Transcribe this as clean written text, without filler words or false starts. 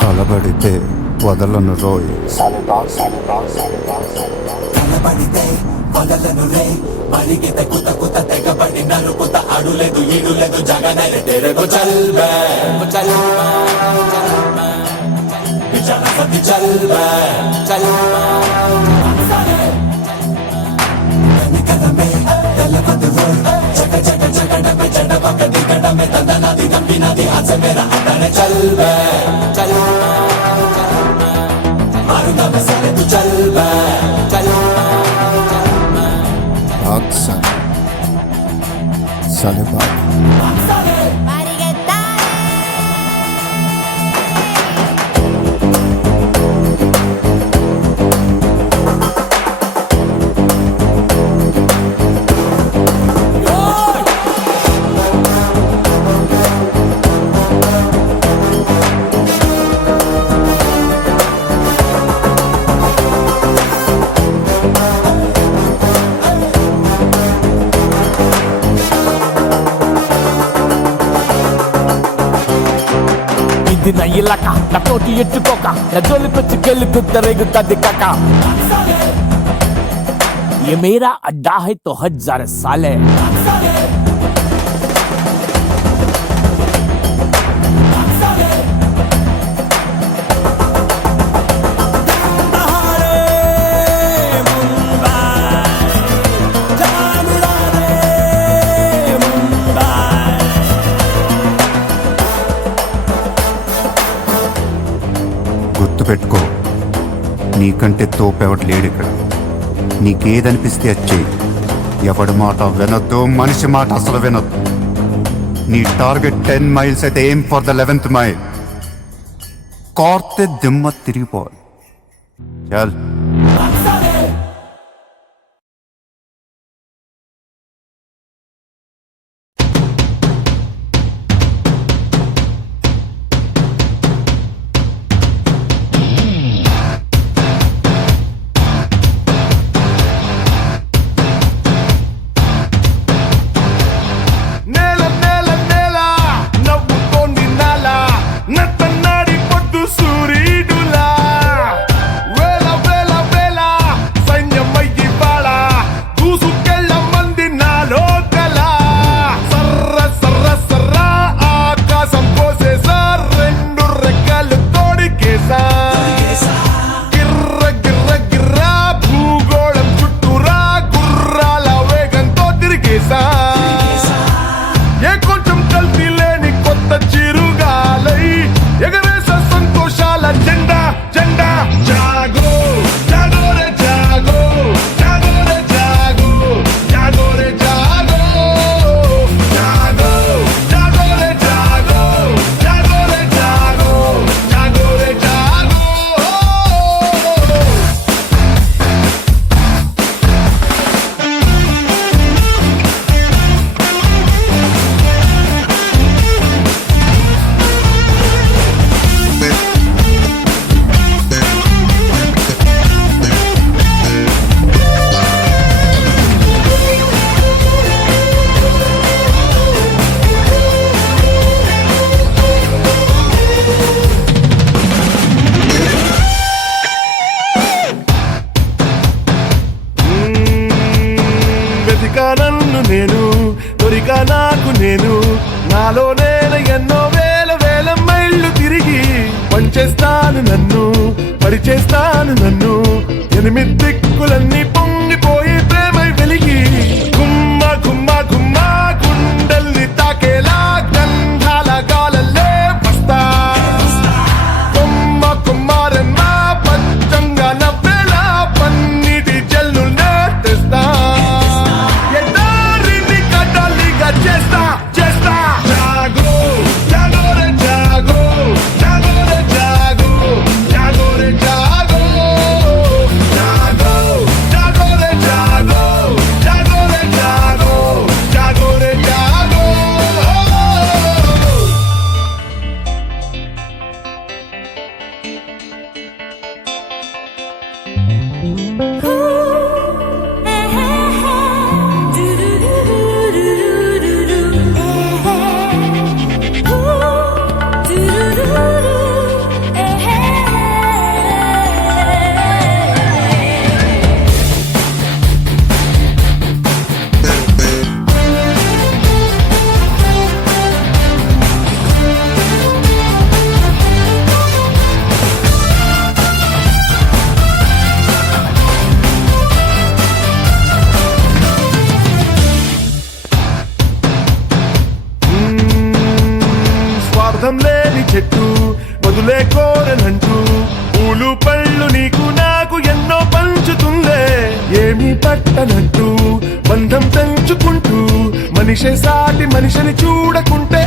కలబడితే వదలను రోయ్, కలబడితే వదలను రే, మరిగితే కుత కుత తెగబడి నరుకుత అడులేదు ఈడులేదు జగనైన తెరగు చల్బే విచార సతి చల్బే కనకనమే తెల్లవదు రోయ్, జగ జగ జగడమే జడవక దిగడమే తందనది నమ్మినది ఆస మేర అతనే చల్బే మారుదమే సరే తు చల్బే ఆక్సన్ సలిబాగ్ ఇది నా ఇలక, నా తోటి ఎట్టుకోక, నా జోలి పెంచి గెలి రేగుతుంది కాక. ये मेरा अड्डा है तो 1000 साल है. గుర్తుపెట్టుకో, నీకంటే తోపెవడు లేడు ఇక్కడ. నీకేదనిపిస్తే వచ్చేయి. ఎవడి మాట వినొద్దు, మనిషి మాట అసలు వినొద్దు. నీ టార్గెట్ 10 మైల్స్ అయితే aim for the 11th mile. కార్తె దిమ్మ తిరిగిపోవాలి. చల్. నన్ను నేను దొరికా నాకు నేను, నాలో నేను ఎన్నో వేల వేల మైళ్ళు తిరిగి పంచేస్తాను నన్ను, పరిచేస్తాను నన్ను. 8 దిక్కులన్నీ పొంగిపోయి ప్రేమై వెలిగి గుమ్మ గుమ్మ గుమ్మ గుండెల్ని తాకేలా గంధాల గాలల్లే వస్తా. కొమ్మ కొమ్మారెమ్మ పచ్చంగా నవ్వేలా పన్నీటి జల్లుల్నే స్వార్థం లేని చెట్టు వదులే కోరనంటూ పూలు పళ్ళు నీకు నాకు ఎన్నో పంచుతుందే ఏమీ పట్టనట్టు బంధం పెంచుకుంటూ మనిషే సాటి మనిషిని చూడకుంటే